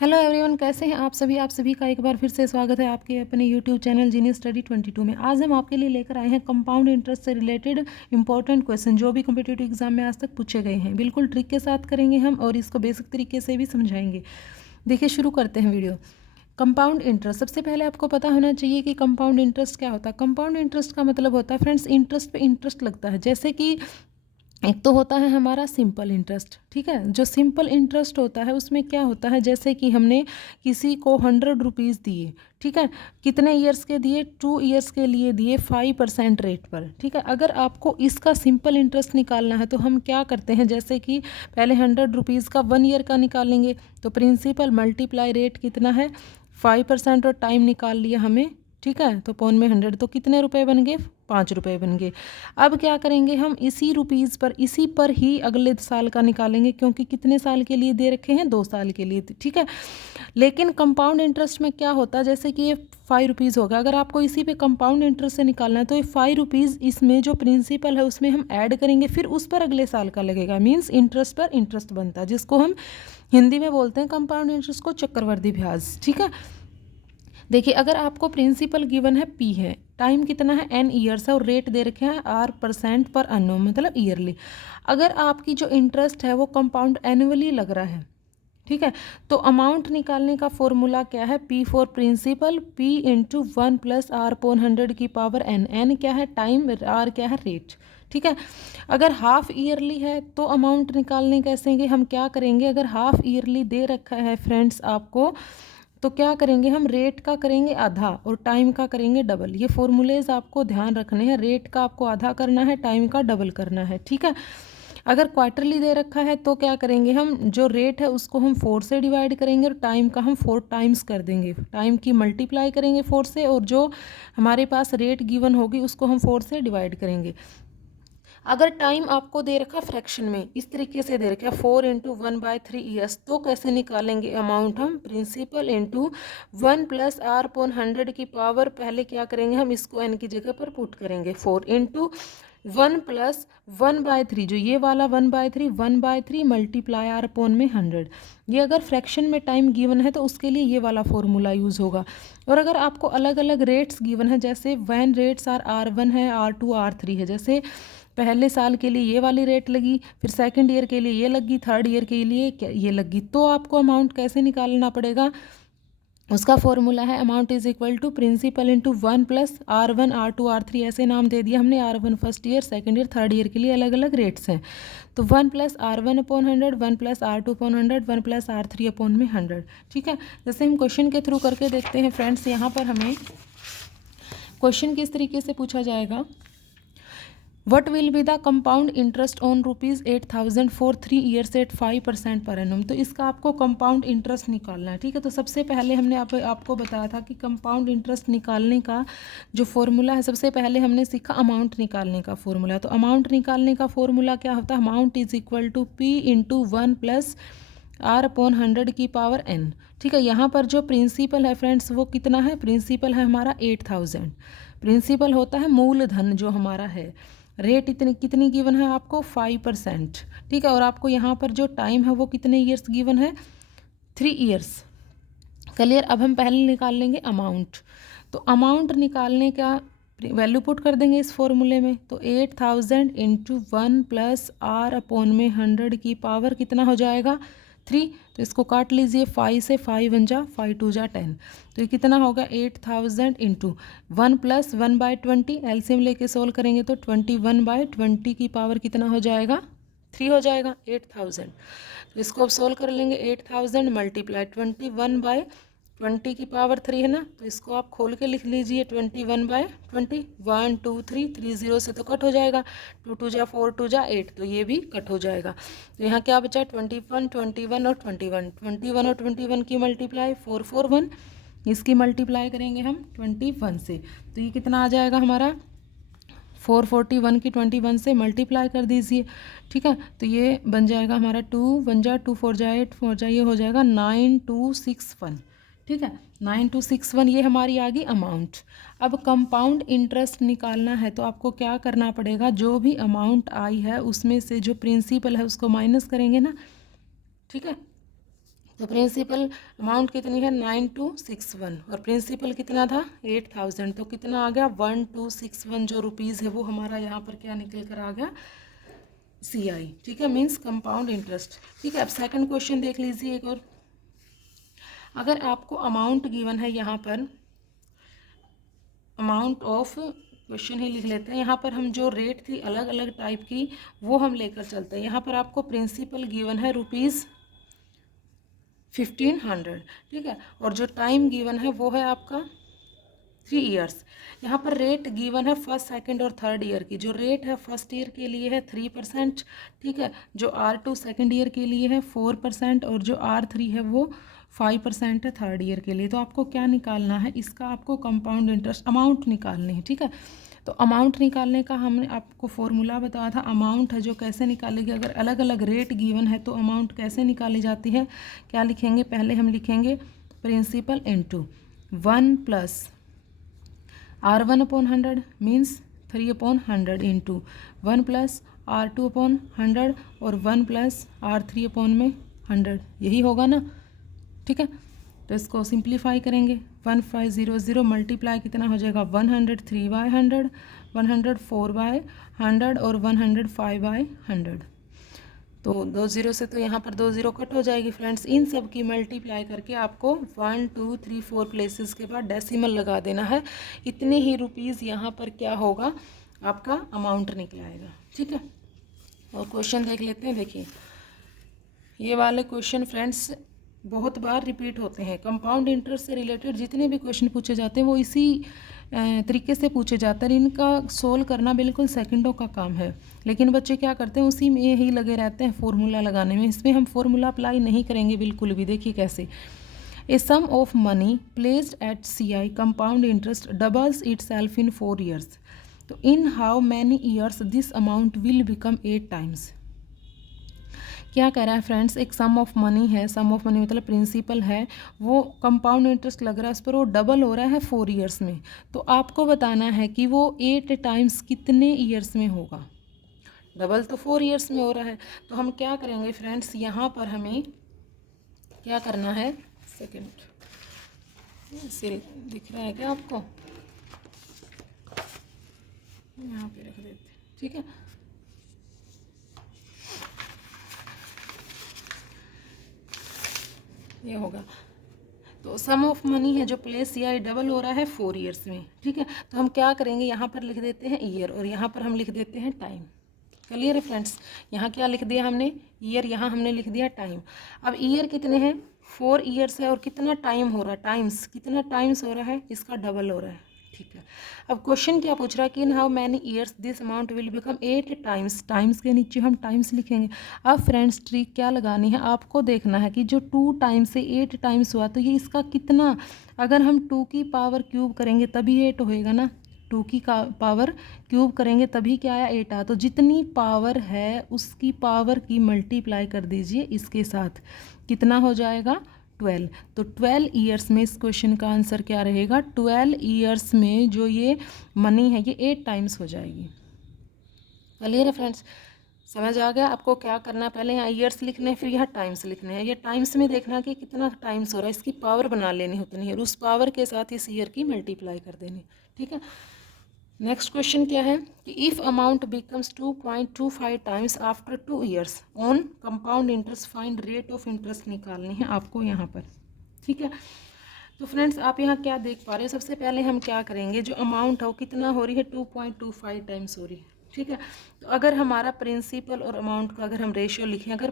Hello everyone, कैसे हैं आप सभी का एक बार फिर से स्वागत है आपके अपने यूट्यूब चैनल जीनियस स्टडी 22 में। आज हम आपके लिए लेकर आए हैं कंपाउंड इंटरेस्ट से रिलेटेड इंपॉर्टेंट क्वेश्चन जो भी कॉम्पिटिटिव एग्जाम में आज तक पूछे गए हैं। बिल्कुल ट्रिक के साथ करेंगे हम और इसको बेसिक तरीके से भी समझाएंगे। देखिए, शुरू करते हैं वीडियो। कंपाउंड इंटरेस्ट, सबसे पहले आपको पता होना चाहिए कि कंपाउंड इंटरेस्ट क्या होता है। कंपाउंड इंटरेस्ट का मतलब होता है फ्रेंड्स, इंटरेस्ट पे इंटरेस्ट लगता है। जैसे कि एक तो होता है हमारा सिंपल इंटरेस्ट, ठीक है। जो सिंपल इंटरेस्ट होता है उसमें क्या होता है, जैसे कि हमने किसी को 100 रुपीज़ दिए, ठीक है। कितने ईयर्स के दिए? 2 ईयर्स के लिए दिए 5% रेट पर, ठीक है। अगर आपको इसका सिंपल इंटरेस्ट निकालना है तो हम क्या करते हैं, जैसे कि पहले 100 रुपीज़ का 1 ईयर का निकालेंगे तो प्रिंसिपल मल्टीप्लाई रेट कितना है 5% और टाइम निकाल लिया हमें, ठीक है। तो पौन में 100 तो कितने रुपए बन गए? 5 रुपये बन गए। अब क्या करेंगे हम, इसी रुपीज़ पर इसी पर ही अगले साल का निकालेंगे, क्योंकि कितने साल के लिए दे रखे हैं? 2 साल के लिए, ठीक है। लेकिन कंपाउंड इंटरेस्ट में क्या होता है, जैसे कि ये 5 रुपीज़ होगा, अगर आपको इसी पे कंपाउंड इंटरेस्ट से निकालना है तो ये 5 रुपीज़ इसमें जो प्रिंसिपल है उसमें हम ऐड करेंगे, फिर उस पर अगले साल का लगेगा। मीन्स इंटरेस्ट पर इंटरेस्ट बनता है, जिसको हम हिंदी में बोलते हैं कंपाउंड इंटरेस्ट को चक्रवर्ती ब्याज, ठीक है। देखिए, अगर आपको प्रिंसिपल गिवन है पी है, टाइम कितना है n ईयर्स है और रेट दे रखे हैं R% पर annum मतलब ईयरली। अगर आपकी जो इंटरेस्ट है वो कंपाउंड एनुअली लग रहा है, ठीक है, तो अमाउंट निकालने का फॉर्मूला क्या है? P for principal, P into 1 plus R upon 100 की पावर n। n क्या है? टाइम, R क्या है? रेट, ठीक है। अगर हाफ ईयरली है तो अमाउंट निकालने कैसे हैं? हम क्या करेंगे, अगर हाफ ईयरली दे रखा है फ्रेंड्स आपको, तो क्या करेंगे हम, रेट का करेंगे आधा और टाइम का करेंगे डबल। ये फॉर्मूलेज आपको ध्यान रखने हैं, रेट का आपको आधा करना है, टाइम का डबल करना है, ठीक है। अगर क्वार्टरली दे रखा है तो क्या करेंगे हम, जो रेट है उसको हम 4 से डिवाइड करेंगे और टाइम का हम 4 टाइम्स कर देंगे। टाइम की मल्टीप्लाई करेंगे 4 से और जो हमारे पास रेट गिवन होगी उसको हम 4 से डिवाइड करेंगे। अगर टाइम आपको दे रखा फ्रैक्शन में, इस तरीके से दे रखा 4 इंटू 1/3 ईयर्स, तो कैसे निकालेंगे अमाउंट हम? Principal into 1 plus R upon 100 की पावर, पहले क्या करेंगे हम, इसको n की जगह पर पुट करेंगे 4 इंटू 1 प्लस 1/3, जो ये वाला 1/3 मल्टीप्लाई R पोन में 100। ये अगर फ्रैक्शन में टाइम गिवन है तो उसके लिए ये वाला फॉर्मूला यूज़ होगा। और अगर आपको अलग अलग रेट्स गिवन है, जैसे वैन रेट्स R1 है, R2 R3 है, जैसे पहले साल के लिए ये वाली रेट लगी, फिर सेकंड ईयर के लिए ये लगी, थर्ड ईयर के लिए ये लगी, तो आपको अमाउंट कैसे निकालना पड़ेगा? उसका फॉर्मूला है amount is equal to principal into 1 plus R1 R2 R3, ऐसे नाम दे दिया हमने। R1 first year, second year, third year के लिए अलग अलग रेट्स हैं। तो 1 plus R1 upon 100, 1 plus R2 upon 100, 1 plus R3 upon में 100, ठीक है। जैसे हम क्वेश्चन के थ्रू करके देखते हैं फ्रेंड्स। यहाँ पर हमें क्वेश्चन किस तरीके से पूछा जाएगा, what will be the compound interest on ₹8,000 for 3 years at 5% per annum. तो इसका आपको कंपाउंड इंटरेस्ट निकालना है, ठीक है। तो सबसे पहले हमने आपको बताया था कि कंपाउंड इंटरेस्ट निकालने का जो फॉर्मूला है, सबसे पहले हमने सीखा अमाउंट निकालने का फॉर्मूला। तो अमाउंट निकालने का फॉर्मूला क्या होता है? Amount is equal to P into 1 plus R upon 100 की पावर n, ठीक है। यहाँ पर जो प्रिंसिपल है फ्रेंड्स वो कितना है? प्रिंसिपल है हमारा 8,000। प्रिंसिपल होता है मूलधन जो हमारा है। रेट इतनी कितनी गिवन है आपको? 5%, ठीक है। और आपको यहाँ पर जो टाइम है वो कितने ईयर्स गिवन है? 3 ईयर्स। क्लियर। अब हम पहले निकाल लेंगे अमाउंट। तो अमाउंट निकालने का वैल्यू पुट कर देंगे इस फॉर्मूले में। तो 8,000 इंटू 1 प्लस R अपॉन में 100 की पावर कितना हो जाएगा? 3। तो इसको काट लीजिए, 5 से 5 1 जा 5 2 जा 10। तो ये कितना होगा? 8,000 इंटू 1 प्लस 1/20, एलसीएम लेके सोल्व करेंगे तो 21/20 की पावर कितना हो जाएगा? 3 हो जाएगा। 8,000, तो इसको अब सोल्व कर लेंगे। 8,000 मल्टीप्लाई 21/20 की पावर 3 है ना, तो इसको आप खोल के लिख लीजिए 21/20। 1 2 3 3 0 से तो कट हो जाएगा, 2 2 जा 4 2 जा 8, तो ये भी कट हो जाएगा। तो यहाँ क्या बचा? 21 21 और 21, 21 और 21 की मल्टीप्लाई 441, इसकी मल्टीप्लाई करेंगे हम 21 से, तो ये कितना आ जाएगा हमारा? 441 की 21 से मल्टीप्लाई कर दीजिए, ठीक है। तो ये बन जाएगा हमारा 2 1 जा 2 4 जा 8 4 जा, ये हो जाएगा 9261, ठीक है। 9261 ये हमारी आ गई अमाउंट। अब कंपाउंड इंटरेस्ट निकालना है तो आपको क्या करना पड़ेगा, जो भी अमाउंट आई है उसमें से जो प्रिंसिपल है उसको माइनस करेंगे ना, ठीक है। तो प्रिंसिपल अमाउंट कितनी है 9261 और प्रिंसिपल कितना था 8000, तो कितना आ गया 1261 जो रुपीज़ है वो हमारा यहाँ पर क्या निकल कर आ गया CI। ठीक है, मीन्स कंपाउंड इंटरेस्ट। ठीक है, अब सेकंड क्वेश्चन देख लीजिए एक और। अगर आपको अमाउंट गिवन है यहाँ पर, अमाउंट ऑफ, क्वेश्चन ही लिख लेते हैं, यहाँ पर हम जो रेट थी अलग अलग टाइप की वो हम लेकर चलते हैं। यहाँ पर आपको प्रिंसिपल गिवन है ₹1500, ठीक है, और जो टाइम गिवन है वो है आपका 3 इयर्स। यहाँ पर रेट गिवन है फर्स्ट सेकंड और थर्ड ईयर की। जो रेट है फर्स्ट ईयर के लिए है 3%, ठीक है, जो R2 सेकंड ईयर के लिए है 4% और जो R3 है वो 5% है थर्ड ईयर के लिए। तो आपको क्या निकालना है, इसका आपको कंपाउंड इंटरेस्ट अमाउंट निकालनी है। ठीक है, तो अमाउंट निकालने का हमने आपको फॉर्मूला बताया था। अमाउंट है जो कैसे निकालेगी, अगर अलग अलग रेट गिवन है तो अमाउंट कैसे निकाली जाती है, क्या लिखेंगे, पहले हम लिखेंगे principal into 1 plus R1/100 means 3/100 into 1 plus R2/100 और 1 प्लस R3/100, यही होगा ना। ठीक है, तो इसको सिंप्लीफाई करेंगे, 1500 मल्टीप्लाई कितना हो जाएगा 103/100, 104/100 और 105/100। तो 2 0 से तो यहाँ पर 2 0 कट हो जाएगी फ्रेंड्स। इन सब की मल्टीप्लाई करके आपको 1 2 3 4 प्लेसेस के बाद डेसिमल लगा देना है। इतने ही रुपीज़ यहाँ पर क्या होगा, आपका अमाउंट निकल आएगा। ठीक है, और क्वेश्चन देख लेते हैं। देखिए ये वाले क्वेश्चन फ्रेंड्स बहुत बार रिपीट होते हैं। कंपाउंड इंटरेस्ट से रिलेटेड जितने भी क्वेश्चन पूछे जाते हैं वो इसी तरीके से पूछे जाते हैं। इनका सोल्व करना बिल्कुल सेकंडों का काम है, लेकिन बच्चे क्या करते हैं उसी में ही लगे रहते हैं फॉर्मूला लगाने में। इसमें हम फॉर्मूला अप्लाई नहीं करेंगे बिल्कुल भी। देखिए कैसे, a sum of money placed at CI compound interest doubles itself in 4 years. तो in how many years this amount will become 8 times. क्या कह रहा है फ्रेंड्स, एक सम ऑफ मनी है, सम ऑफ मनी मतलब प्रिंसिपल है, वो कंपाउंड इंटरेस्ट लग रहा है उस पर, वो डबल हो रहा है 4 ईयर्स में। तो आपको बताना है कि वो 8 टाइम्स कितने ईयर्स में होगा। डबल तो 4 ईयर्स में हो रहा है, तो हम क्या करेंगे फ्रेंड्स, यहाँ पर हमें क्या करना है, सेकेंड सिल दिख रहा है क्या आपको, यहाँ पे रख देते हैं। ठीक है, ये होगा। तो सम ऑफ मनी है जो प्लेस CI डबल हो रहा है 4 ईयर्स में। ठीक है, तो हम क्या करेंगे, यहाँ पर लिख देते हैं ईयर और यहाँ पर हम लिख देते हैं टाइम। क्लियर है फ्रेंड्स, यहाँ क्या लिख दिया हमने ईयर, यहाँ हमने लिख दिया टाइम। अब ईयर कितने हैं 4 ईयर्स है और कितना टाइम हो रहा है, टाइम्स कितना टाइम्स हो रहा है, इसका डबल हो रहा है। ठीक है, अब क्वेश्चन क्या पूछ रहा है कि इन how many years this amount will become 8 times. Times के नीचे हम टाइम्स लिखेंगे। अब फ्रेंड्स ट्रिक क्या लगानी है, आपको देखना है कि जो 2 टाइम्स से 8 टाइम्स हुआ तो ये इसका कितना, अगर हम 2 की पावर क्यूब करेंगे तभी 8 होएगा ना। 2 की पावर क्यूब करेंगे तभी क्या आया 8 आया। तो जितनी पावर है उसकी पावर की मल्टीप्लाई कर दीजिए इसके साथ, कितना हो जाएगा 12। तो 12 ईयर्स में इस क्वेश्चन का आंसर क्या रहेगा, 12 ईयर्स में जो ये मनी है ये 8 टाइम्स हो जाएगी। क्लियर है फ्रेंड्स, समझ आ गया। आपको क्या करना है, पहले यहाँ ईयर्स लिखने हैं फिर यहाँ टाइम्स लिखने हैं। ये टाइम्स में देखना कि कितना टाइम्स हो रहा है, इसकी पावर बना लेनी होती है और उस पावर के साथ इस ईयर की मल्टीप्लाई कर देनी। ठीक है, नेक्स्ट क्वेश्चन क्या है कि if amount becomes 2.25 times after 2 years on compound interest find rate of interest निकालनी है आपको यहाँ पर। ठीक है, तो फ्रेंड्स आप यहाँ क्या देख पा रहे हैं, सबसे पहले हम क्या करेंगे, जो अमाउंट हो कितना हो रही है 2.25 टाइम्स हो रही है। ठीक है, तो अगर हमारा प्रिंसिपल और अमाउंट का अगर हम रेशियो लिखें, अगर